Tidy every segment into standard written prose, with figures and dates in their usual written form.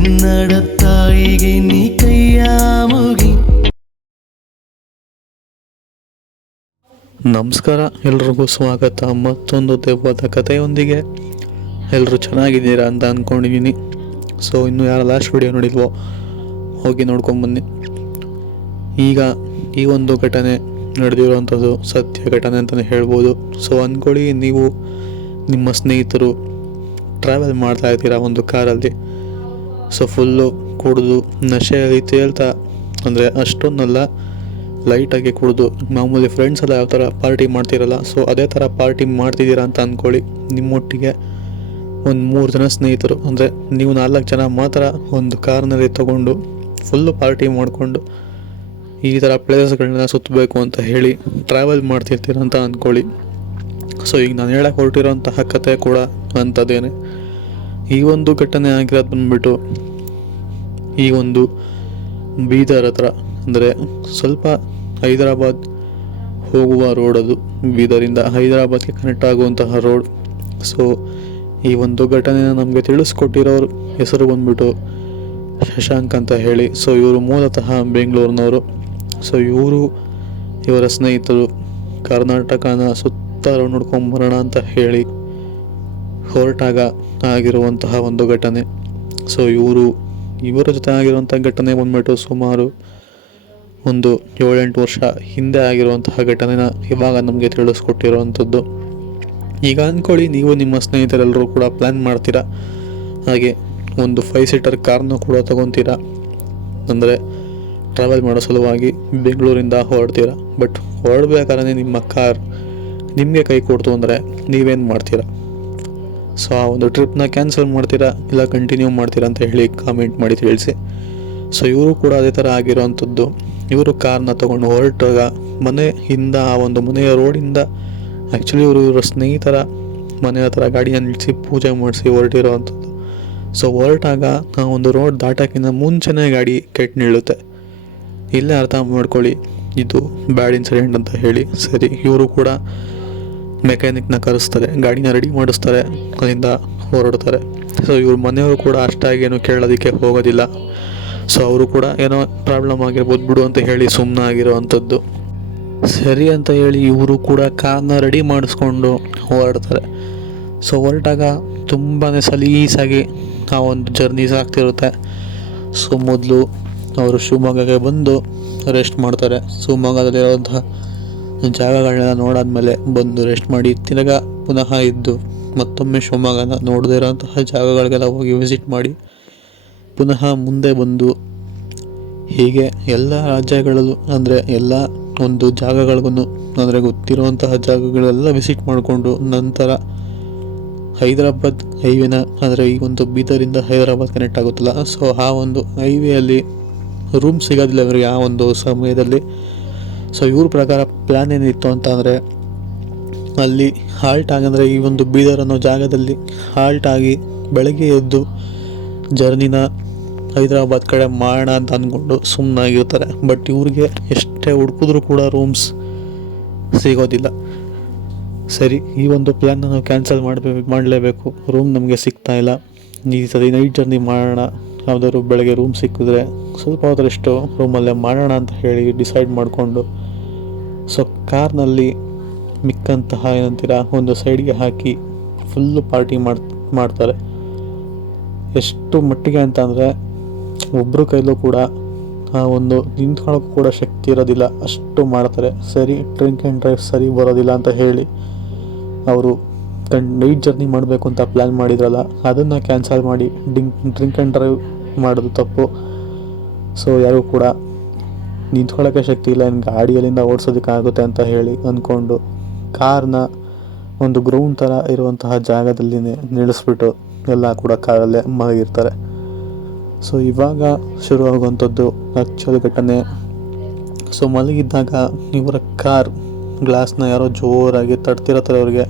ಕನ್ನಡ ತಾಯಿಗೆ ನೀ ಕೈಯ ಮುಗಿ. ನಮಸ್ಕಾರ, ಎಲ್ರಿಗೂ ಸ್ವಾಗತ ಮತ್ತೊಂದು ದೆವ್ವದ ಕಥೆಯೊಂದಿಗೆ. ಎಲ್ಲರೂ ಚೆನ್ನಾಗಿದ್ದೀರಾ ಅಂತ ಅಂದ್ಕೊಂಡಿದ್ದೀನಿ. ಸೊ ಇನ್ನೂ ಯಾರು ಲಾಸ್ಟ್ ವಿಡಿಯೋ ನೋಡಿಲ್ವೋ ಹೋಗಿ ನೋಡ್ಕೊಂಬನ್ನಿ. ಈಗ ಈ ಒಂದು ಘಟನೆ ನಡೆದಿರುವಂಥದ್ದು ಸತ್ಯ ಘಟನೆ ಅಂತಲೇ ಹೇಳ್ಬೋದು. ಸೊ ಅಂದ್ಕೊಳ್ಳಿ, ನೀವು ನಿಮ್ಮ ಸ್ನೇಹಿತರು ಟ್ರಾವೆಲ್ ಮಾಡ್ತಾ ಇದ್ದೀರಾ ಒಂದು ಕಾರಲ್ಲಿ. ಸೊ ಫುಲ್ಲು ಕುಡಿದು ನಶೆಯಲ್ಲಿ ತೇಲ್ತಾ, ಅಂದರೆ ಅಷ್ಟೊಂದಲ್ಲ, ಲೈಟಾಗಿ ಕುಡಿದು ಮಾಮೂಲಿ ಫ್ರೆಂಡ್ಸ್ ಎಲ್ಲ ಯಾವ ಥರ ಪಾರ್ಟಿ ಮಾಡ್ತಿರಲ್ಲ, ಸೊ ಅದೇ ಥರ ಪಾರ್ಟಿ ಮಾಡ್ತಿದ್ದೀರಾ ಅಂತ ಅಂದ್ಕೊಳ್ಳಿ. ನಿಮ್ಮೊಟ್ಟಿಗೆ ಒಂದು 3 ಜನ ಸ್ನೇಹಿತರು, ಅಂದರೆ ನೀವು 4 ಜನ ಮಾತ್ರ ಒಂದು ಕಾರ್ನಲ್ಲಿ ತೊಗೊಂಡು ಫುಲ್ಲು ಪಾರ್ಟಿ ಮಾಡಿಕೊಂಡು ಈ ಥರ ಪ್ಲೇಸಸ್ಗಳನ್ನ ಸುತ್ತಬೇಕು ಅಂತ ಹೇಳಿ ಟ್ರಾವೆಲ್ ಮಾಡ್ತಿರ್ತೀರ ಅಂತ ಅಂದ್ಕೊಳ್ಳಿ. ಸೊ ಈಗ ನಾನು ಹೇಳಕ್ಕೆ ಹೊರಟಿರೋಂತಹ ಕತೆ ಕೂಡ ಅಂಥದ್ದೇನೆ. ಈ ಒಂದು ಘಟನೆ ಆಗಿರೋದು ಬಂದ್ಬಿಟ್ಟು ಈ ಒಂದು ಬೀದರ್ ಹತ್ರ, ಅಂದರೆ ಸ್ವಲ್ಪ ಹೈದರಾಬಾದ್ ಹೋಗುವ ರೋಡ್ ಅದು. ಬೀದರಿಂದ ಹೈದರಾಬಾದ್ಗೆ ಕನೆಕ್ಟ್ ಆಗುವಂತಹ ರೋಡ್. ಸೊ ಈ ಒಂದು ಘಟನೆನ ನಮಗೆ ತಿಳಿಸ್ಕೊಟ್ಟಿರೋರು ಹೆಸರು ಬಂದ್ಬಿಟ್ಟು ಶಶಾಂಕ್ ಅಂತ ಹೇಳಿ. ಸೊ ಇವರು ಮೂಲತಃ ಬೆಂಗಳೂರಿನವರು. ಸೊ ಇವರ ಸ್ನೇಹಿತರು ಕರ್ನಾಟಕನ ಸುತ್ತ ನೋಡ್ಕೊಂಬರೋಣ ಅಂತ ಹೇಳಿ ಹೊರಟಾಗ ಆಗಿರುವಂತಹ ಒಂದು ಘಟನೆ. ಸೊ ಇವರ ಜೊತೆ ಆಗಿರುವಂಥ ಘಟನೆ ಬಂದ್ಬಿಟ್ಟು ಸುಮಾರು ಒಂದು 7-8 ವರ್ಷ ಹಿಂದೆ ಆಗಿರುವಂತಹ ಘಟನೆನ ಇವಾಗ ನಮಗೆ ತಿಳಿಸ್ಕೊಟ್ಟಿರುವಂಥದ್ದು. ಈಗ ಅಂದ್ಕೊಳ್ಳಿ, ನೀವು ನಿಮ್ಮ ಸ್ನೇಹಿತರೆಲ್ಲರೂ ಕೂಡ ಪ್ಲ್ಯಾನ್ ಮಾಡ್ತೀರಾ, ಹಾಗೆ ಒಂದು 5 ಸೀಟರ್ ಕಾರ್ನ ಕೂಡ ತೊಗೊತೀರಾ, ಅಂದರೆ ಟ್ರಾವೆಲ್ ಮಾಡೋ ಸಲುವಾಗಿ ಬೆಂಗಳೂರಿಂದ ಹೊರಡ್ತೀರಾ. ಬಟ್ ಹೊರಡ್ಬೇಕಾದ್ರೆ ನಿಮ್ಮ ಕಾರ್ ನಿಮಗೆ ಕೈ ಕೊಡ್ತು ಅಂದರೆ ನೀವೇನು ಮಾಡ್ತೀರಾ? ಸೊ ಆ ಒಂದು ಟ್ರಿಪ್ನ ಕ್ಯಾನ್ಸಲ್ ಮಾಡ್ತೀರಾ ಇಲ್ಲ ಕಂಟಿನ್ಯೂ ಮಾಡ್ತೀರಾ ಅಂತ ಹೇಳಿ ಕಾಮೆಂಟ್ ಮಾಡಿ ತಿಳಿಸಿ. ಸೊ ಇವರು ಕೂಡ ಅದೇ ಥರ ಆಗಿರೋವಂಥದ್ದು. ಇವರು ಕಾರ್ನ ತೊಗೊಂಡು ಹೊರಟಾಗ ಮನೆಯಿಂದ, ಆ ಒಂದು ಮನೆಯ ರೋಡಿಂದ ಆ್ಯಕ್ಚುಲಿ ಇವರ ಸ್ನೇಹಿತರ ಮನೆ ಹತ್ರ ಗಾಡಿಯನ್ನು ನಿಲ್ಲಿಸಿ ಪೂಜೆ ಮಾಡಿಸಿ ಹೊರಟಿರೋ ಅಂಥದ್ದು. ಸೊ ಹೊರಟಾಗ ಆ ಒಂದು ರೋಡ್ ದಾಟೋಕ್ಕಿಂತ ಮುಂಚೆನೇ ಗಾಡಿ ಕೆಟ್ಟು ನಿಲ್ಲುತ್ತೆ. ಇಲ್ಲೇ ಅರ್ಥ ಮಾಡ್ಕೊಳ್ಳಿ ಇದು ಬ್ಯಾಡ್ ಇನ್ಸಿಡೆಂಟ್ ಅಂತ ಹೇಳಿ. ಸರಿ, ಇವರು ಕೂಡ ಮೆಕ್ಯಾನಿಕ್ನ ಕರೆಸ್ತಾರೆ, ಗಾಡಿನ ರೆಡಿ ಮಾಡಿಸ್ತಾರೆ, ಅಲ್ಲಿಂದ ಹೊರಡ್ತಾರೆ. ಸೊ ಇವ್ರ ಮನೆಯವರು ಕೂಡ ಅಷ್ಟಾಗೇನು ಕೇಳೋದಕ್ಕೆ ಹೋಗೋದಿಲ್ಲ. ಸೊ ಅವರು ಕೂಡ ಏನೋ ಪ್ರಾಬ್ಲಮ್ ಆಗಿರ್ಬೋದು ಬಿಡು ಅಂತ ಹೇಳಿ ಸುಮ್ಮನೆ ಆಗಿರೋ ಅಂಥದ್ದು. ಸರಿ ಅಂತ ಹೇಳಿ ಇವರು ಕೂಡ ಕಾರ್ನ ರೆಡಿ ಮಾಡಿಸ್ಕೊಂಡು ಹೊರಡ್ತಾರೆ. ಸೊ ಹೊರಟಾಗ ತುಂಬಾ ಸಲೀಸಾಗಿ ಆ ಒಂದು ಜರ್ನೀಸ್ ಆಗ್ತಿರುತ್ತೆ. ಸೊ ಮೊದಲು ಅವರು ಶಿವಮೊಗ್ಗಕ್ಕೆ ಬಂದು ರೆಸ್ಟ್ ಮಾಡ್ತಾರೆ. ಶಿವಮೊಗ್ಗದಲ್ಲಿರುವಂತಹ ಜಾಗಗಳನ್ನೆಲ್ಲ ನೋಡಾದ್ಮೇಲೆ ಬಂದು ರೆಸ್ಟ್ ಮಾಡಿ ತಿರ್ಗಾ ಪುನಃ ಇದ್ದು ಮತ್ತೊಮ್ಮೆ ಶಿವಮೊಗ್ಗನ ನೋಡದೇ ಇರೋಂತಹ ಜಾಗಗಳಿಗೆಲ್ಲ ಹೋಗಿ ವಿಸಿಟ್ ಮಾಡಿ ಪುನಃ ಮುಂದೆ ಬಂದು ಹೀಗೆ ಎಲ್ಲ ರಾಜ್ಯಗಳಲ್ಲೂ, ಅಂದರೆ ಎಲ್ಲ ಒಂದು ಜಾಗಗಳಿಗೂ, ಅಂದರೆ ಗೊತ್ತಿರುವಂತಹ ಜಾಗಗಳೆಲ್ಲ ವಿಸಿಟ್ ಮಾಡಿಕೊಂಡು ನಂತರ ಹೈದರಾಬಾದ್ ಹೈವೇನ, ಅಂದರೆ ಈ ಒಂದು ಬೀದರಿಂದ ಹೈದರಾಬಾದ್ ಕನೆಕ್ಟ್ ಆಗುತ್ತಲ್ಲ, ಸೊ ಆ ಒಂದು ಹೈವೇಯಲ್ಲಿ ರೂಮ್ ಸಿಗೋದಿಲ್ಲ ಇವರಿಗೆ ಆ ಒಂದು ಸಮಯದಲ್ಲಿ. ಸೊ ಇವ್ರ ಪ್ರಕಾರ ಪ್ಲ್ಯಾನ್ ಏನಿತ್ತು ಅಂತ ಅಂದರೆ ಅಲ್ಲಿ ಹಾಲ್ಟ್ ಆಗಂದರೆ ಈ ಒಂದು ಬೀದರ್ ಅನ್ನೋ ಜಾಗದಲ್ಲಿ ಹಾಲ್ಟ್ ಆಗಿ ಬೆಳಗ್ಗೆ ಎದ್ದು ಜರ್ನಿನ ಹೈದರಾಬಾದ್ ಕಡೆ ಮಾಡೋಣ ಅಂತ ಅಂದ್ಕೊಂಡು ಸುಮ್ಮನಾಗಿರ್ತಾರೆ. ಬಟ್ ಇವ್ರಿಗೆ ಎಷ್ಟೇ ಹುಡುಕಿದ್ರೂ ಕೂಡ ರೂಮ್ಸ್ ಸಿಗೋದಿಲ್ಲ. ಸರಿ, ಈ ಒಂದು ಪ್ಲ್ಯಾನ್ನ ನಾವು ಕ್ಯಾನ್ಸಲ್ ಮಾಡಲೇಬೇಕು, ರೂಮ್ ನಮಗೆ ಸಿಗ್ತಾ ಇಲ್ಲ, ಈ ಸರಿ ನೈಟ್ ಜರ್ನಿ ಮಾಡೋಣ, ಯಾವುದಾದ್ರು ಬೆಳಗ್ಗೆ ರೂಮ್ ಸಿಕ್ಕಿದ್ರೆ ಸ್ವಲ್ಪ ಹೊತ್ತರಷ್ಟು ರೂಮಲ್ಲೇ ಮಾಡೋಣ ಅಂತ ಹೇಳಿ ಡಿಸೈಡ್ ಮಾಡಿಕೊಂಡು ಸೊ ಕಾರ್ನಲ್ಲಿ ಮಿಕ್ಕಂತಹ ಏನಂತೀರ ಒಂದು ಸೈಡ್ಗೆ ಹಾಕಿ ಫುಲ್ಲು ಪಾರ್ಟಿ ಮಾಡ್ತಾರೆ. ಎಷ್ಟು ಮಟ್ಟಿಗೆ ಅಂತ ಅಂದರೆ ಒಬ್ಬರು ಕೈಲೂ ಕೂಡ ಆ ಒಂದು ನಿಂತ್ಕೊಳ್ಳೋಕ್ಕೂ ಕೂಡ ಶಕ್ತಿ ಇರೋದಿಲ್ಲ, ಅಷ್ಟು ಮಾಡ್ತಾರೆ. ಸರಿ, ಡ್ರಿಂಕ್ ಆ್ಯಂಡ್ ಡ್ರೈವ್ ಸರಿ ಬರೋದಿಲ್ಲ ಅಂತ ಹೇಳಿ ಅವರು ನೈಟ್ ಜರ್ನಿ ಮಾಡಬೇಕು ಅಂತ ಪ್ಲ್ಯಾನ್ ಮಾಡಿದ್ರಲ್ಲ, ಅದನ್ನು ಕ್ಯಾನ್ಸಲ್ ಮಾಡಿ ಡ್ರಿಂಕ್ ಆ್ಯಂಡ್ ಡ್ರೈವ್ ಮಾಡೋದು ತಪ್ಪು. ಸೊ ಯಾರೂ ಕೂಡ ನಿಂತ್ಕೊಳ್ಳೋಕ್ಕೆ ಶಕ್ತಿ ಇಲ್ಲ, ಇನ್ನು ಗಾಡಿಯಲ್ಲಿಂದ ಓಡಿಸೋದಕ್ಕಾಗುತ್ತೆ ಅಂತ ಹೇಳಿ ಅಂದ್ಕೊಂಡು ಕಾರ್ನ ಒಂದು ಗ್ರೌಂಡ್ ಥರ ಇರುವಂತಹ ಜಾಗದಲ್ಲಿ ನಿಲ್ಲಿಸ್ಬಿಟ್ಟು ಎಲ್ಲ ಕೂಡ ಕಾರಲ್ಲೇ ಮಲಗಿರ್ತಾರೆ. ಸೊ ಇವಾಗ ಶುರುವಾಗುವಂಥದ್ದು ಆ್ಯಕ್ಚುಲ್ ಘಟನೆ. ಸೊ ಮಲಗಿದ್ದಾಗ ಇವರ ಕಾರ್ ಗ್ಲಾಸ್ನ ಯಾರೋ ಜೋರಾಗಿ ತಡ್ತಿರೋ ಥರ ಅವ್ರಿಗೆ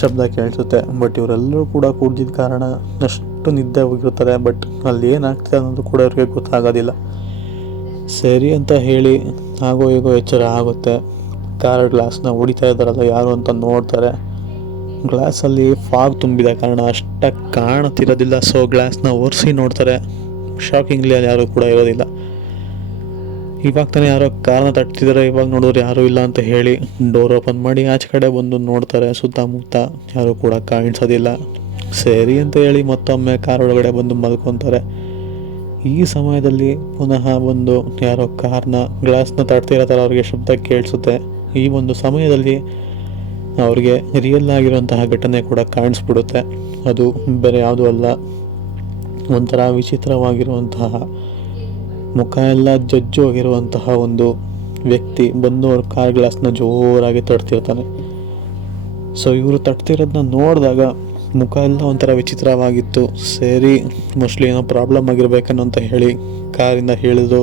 ಶಬ್ದ ಕೇಳಿಸುತ್ತೆ. ಬಟ್ ಇವರೆಲ್ಲರೂ ಕೂಡ ಕುಡ್ದಿದ್ದ ಕಾರಣ ಅಷ್ಟು ನಿದ್ದೆ ಹೋಗಿರ್ತಾರೆ. ಬಟ್ ಅಲ್ಲಿ ಏನಾಗ್ತಿದೆ ಅನ್ನೋದು ಕೂಡ ಅವ್ರಿಗೆ ಗೊತ್ತಾಗೋದಿಲ್ಲ. ಸರಿ ಅಂತ ಹೇಳಿ ಆಗೋ ಎಚ್ಚರ ಆಗುತ್ತೆ. ಕಾರ್ ಗ್ಲಾಸ್ನ ಹೊಡಿತಾ ಇದ್ದಾರಲ್ಲ ಯಾರು ಅಂತ ನೋಡ್ತಾರೆ. ಗ್ಲಾಸಲ್ಲಿ ಫಾಗ್ ತುಂಬಿದ ಕಾರಣ ಅಷ್ಟಾಗಿ ಕಾಣ್ತಿರೋದಿಲ್ಲ. ಸೊ ಗ್ಲಾಸ್ನ ಒರೆಸಿ ನೋಡ್ತಾರೆ. ಶಾಕಿಂಗ್ಲಿ ಅಲ್ಲಿ ಯಾರೂ ಕೂಡ ಇರೋದಿಲ್ಲ. ಇವಾಗ ತಾನೇ ಯಾರೋ ಕಾರ್ನ ತಟ್ತಿದ್ದಾರೆ, ಇವಾಗ ನೋಡಿದ್ರೆ ಯಾರೂ ಇಲ್ಲ ಅಂತ ಹೇಳಿ ಡೋರ್ ಓಪನ್ ಮಾಡಿ ಆಚೆ ಕಡೆ ಬಂದು ನೋಡ್ತಾರೆ. ಸುತ್ತಮುತ್ತ ಯಾರೂ ಕೂಡ ಕಾಣಿಸೋದಿಲ್ಲ. ಸರಿ ಅಂತ ಹೇಳಿ ಮತ್ತೊಮ್ಮೆ ಕಾರ್ ಒಳಗಡೆ ಬಂದು ಮಲ್ಕೊತಾರೆ. ಈ ಸಮಯದಲ್ಲಿ ಪುನಃ ಬಂದು ಯಾರೋ ಕಾರ್ನ ಗ್ಲಾಸ್ನ ತಟ್ತಿರೋ ಥರ ಅವ್ರಿಗೆ ಶಬ್ದ ಕೇಳಿಸುತ್ತೆ. ಈ ಒಂದು ಸಮಯದಲ್ಲಿ ಅವ್ರಿಗೆ ರಿಯಲ್ ಆಗಿರುವಂತಹ ಘಟನೆ ಕೂಡ ಕಾಣಿಸ್ಬಿಡುತ್ತೆ. ಅದು ಬೇರೆ ಯಾವುದೂ ಅಲ್ಲ, ಒಂಥರ ವಿಚಿತ್ರವಾಗಿರುವಂತಹ ಮುಖ ಎಲ್ಲ ಜಜ್ಜು ಹೋಗಿರುವಂತಹ ಒಂದು ವ್ಯಕ್ತಿ ಬಂದು ಅವ್ರ ಕಾರ್ ಗ್ಲಾಸ್ನ ಜೋರಾಗಿ ತಟ್ತಿರ್ತಾನೆ. ಸೊ ಇವರು ತಟ್ತಿರೋದನ್ನ ನೋಡಿದಾಗ ಮುಖ ಎಲ್ಲ ಒಂಥರ ವಿಚಿತ್ರವಾಗಿತ್ತು. ಸರಿ, ಮೋಸ್ಟ್ಲಿ ಏನೋ ಪ್ರಾಬ್ಲಮ್ ಆಗಿರ್ಬೇಕನ್ನೋ ಅಂತ ಹೇಳಿ ಕಾರಿಂದ ಇಳಿದು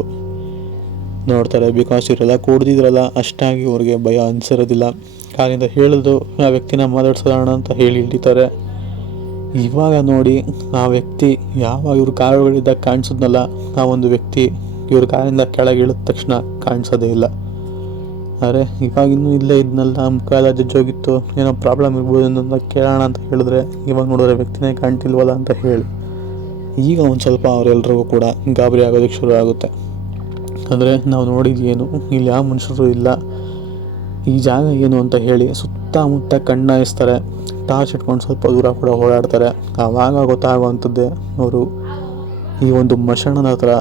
ನೋಡ್ತಾರೆ. ಬಿಕಾಸ್ ಇವರೆಲ್ಲ ಕೂಡ್ದಿದ್ರಲ್ಲ, ಅಷ್ಟಾಗಿ ಅವ್ರಿಗೆ ಭಯ ಅನಿಸಿರೋದಿಲ್ಲ. ಕಾರಿಂದ ಇಳಿದು ಆ ವ್ಯಕ್ತಿನ ಮಾತಾಡ್ಸೋಣ ಅಂತ ಹೇಳಿ ಹಿಡಿತಾರೆ. ಇವಾಗ ನೋಡಿ ಆ ವ್ಯಕ್ತಿ ಯಾವಾಗ ಇವ್ರ ಕಾರುಗಳಿದ್ದಾಗ ಕಾಣಿಸಿದ್ನಲ್ಲ, ಆ ಒಂದು ವ್ಯಕ್ತಿ ಇವ್ರ ಕಾರಿಂದ ಕೆಳಗೆ ಇಳಿದ ತಕ್ಷಣ ಕಾಣಿಸೋದೇ ಇಲ್ಲ. ಅರೆ ಇವಾಗ ಇನ್ನೂ ಇಲ್ಲೇ ಇದ್ನಲ್ಲ, ಮುಖ ಎಲ್ಲ ಜಜ್ಜೋಗಿತ್ತು, ಏನೋ ಪ್ರಾಬ್ಲಮ್ ಇರ್ಬೋದು ಅಂತ ಕೇಳೋಣ ಅಂತ ಹೇಳಿದ್ರೆ ಇವಾಗ ನೋಡಿದ್ರೆ ವ್ಯಕ್ತಿನೇ ಕಾಣ್ತಿಲ್ವಲ್ಲ ಅಂತ ಹೇಳಿ ಈಗ ಒಂದು ಸ್ವಲ್ಪ ಅವರೆಲ್ರಿಗೂ ಕೂಡ ಗಾಬರಿ ಆಗೋದಕ್ಕೆ ಶುರು ಆಗುತ್ತೆ. ಅಂದರೆ ನಾವು ನೋಡಿದ್ಯೇನು, ಇಲ್ಲಿ ಯಾವ ಮನುಷ್ಯರು ಇಲ್ಲ, ಈ ಜಾಗ ಏನು ಅಂತ ಹೇಳಿ ಸುತ್ತಮುತ್ತ ಕಣ್ಣಾಯಿಸ್ತಾರೆ. ಟಾರ್ಚ್ ಇಟ್ಕೊಂಡು ಸ್ವಲ್ಪ ದೂರ ಕೂಡ ಓಡಾಡ್ತಾರೆ. ಆವಾಗ ಗೊತ್ತಾಗುವಂಥದ್ದೇ ಅವರು ಈ ಒಂದು ಮಶಾಣದ ಹತ್ರ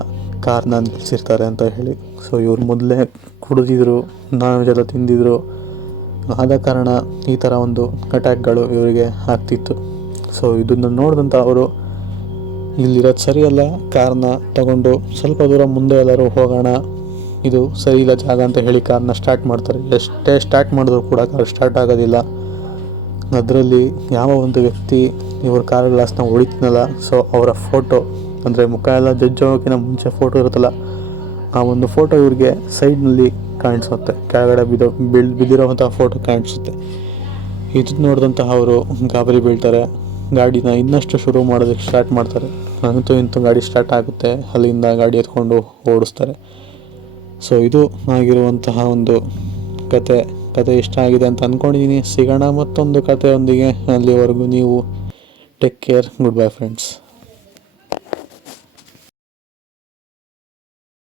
ಕಾರ್ನ ನಿಲ್ಲಿಸಿರ್ತಾರೆ ಅಂತ ಹೇಳಿ. ಸೊ ಇವ್ರು ಮೊದಲೇ ಕುಡಿದಿದ್ರು, ನಾನ್ ವೆಜ್ ಎಲ್ಲ ತಿಂದಿದ್ರು, ಆದ ಕಾರಣ ಈ ಥರ ಒಂದು ಅಟ್ಯಾಕ್ಗಳು ಇವರಿಗೆ ಆಗ್ತಿತ್ತು. ಸೊ ಇದನ್ನು ನೋಡಿದಂಥ ಅವರು ಇಲ್ಲಿರೋದು ಸರಿಯಲ್ಲ, ಕಾರ್ನ ತಗೊಂಡು ಸ್ವಲ್ಪ ದೂರ ಮುಂದೆ ಎಲ್ಲರೂ ಹೋಗೋಣ, ಇದು ಸರಿ ಇಲ್ಲ ಜಾಗ ಅಂತ ಹೇಳಿ ಕಾರ್ನ ಸ್ಟಾರ್ಟ್ ಮಾಡ್ತಾರೆ. ಎಷ್ಟೇ ಸ್ಟಾರ್ಟ್ ಮಾಡಿದ್ರು ಕೂಡ ಕಾರ್ ಸ್ಟಾರ್ಟ್ ಆಗೋದಿಲ್ಲ. ಅದರಲ್ಲಿ ಯಾವ ಒಂದು ವ್ಯಕ್ತಿ ಇವ್ರ ಕಾರ್ ಗ್ಲಾಸ್ನ ಹೊಡಿತೀನಲ್ಲ, ಸೊ ಅವರ ಫೋಟೋ, ಅಂದರೆ ಮುಖ ಎಲ್ಲ ಜಜ್ಜೋಕ್ಕಿಂತ ಮುಂಚೆ ಫೋಟೋ ಇರುತ್ತಲ್ಲ, ಆ ಒಂದು ಫೋಟೋ ಇವ್ರಿಗೆ ಸೈಡ್ನಲ್ಲಿ ಕಾಣಿಸುತ್ತೆ, ಕೆಳಗಡೆ ಬಿದ್ದಿರೋವಂಥ ಫೋಟೋ ಕಾಣಿಸುತ್ತೆ. ಇದನ್ನು ನೋಡಿದಂತಹ ಅವರು ಗಾಬರಿ ಬೀಳ್ತಾರೆ. ಗಾಡಿನ ಇನ್ನಷ್ಟು ಶುರು ಮಾಡೋದಕ್ಕೆ ಸ್ಟಾರ್ಟ್ ಮಾಡ್ತಾರೆ. ಅಂತೂ ಇಂತೂ ಗಾಡಿ ಸ್ಟಾರ್ಟ್ ಆಗುತ್ತೆ. ಅಲ್ಲಿಂದ ಗಾಡಿ ಎತ್ಕೊಂಡು ಓಡಿಸ್ತಾರೆ. ಸೊ ಇದು ಆಗಿರುವಂತಹ ಒಂದು ಕತೆ ಇಷ್ಟ ಆಗಿದೆ ಅಂತ ಅಂದ್ಕೊಂಡಿದ್ದೀನಿ. ಸಿಗೋಣ ಮತ್ತೊಂದು ಕಥೆಯೊಂದಿಗೆ. ಅಲ್ಲಿವರೆಗೂ ನೀವು take care. Good bye friends.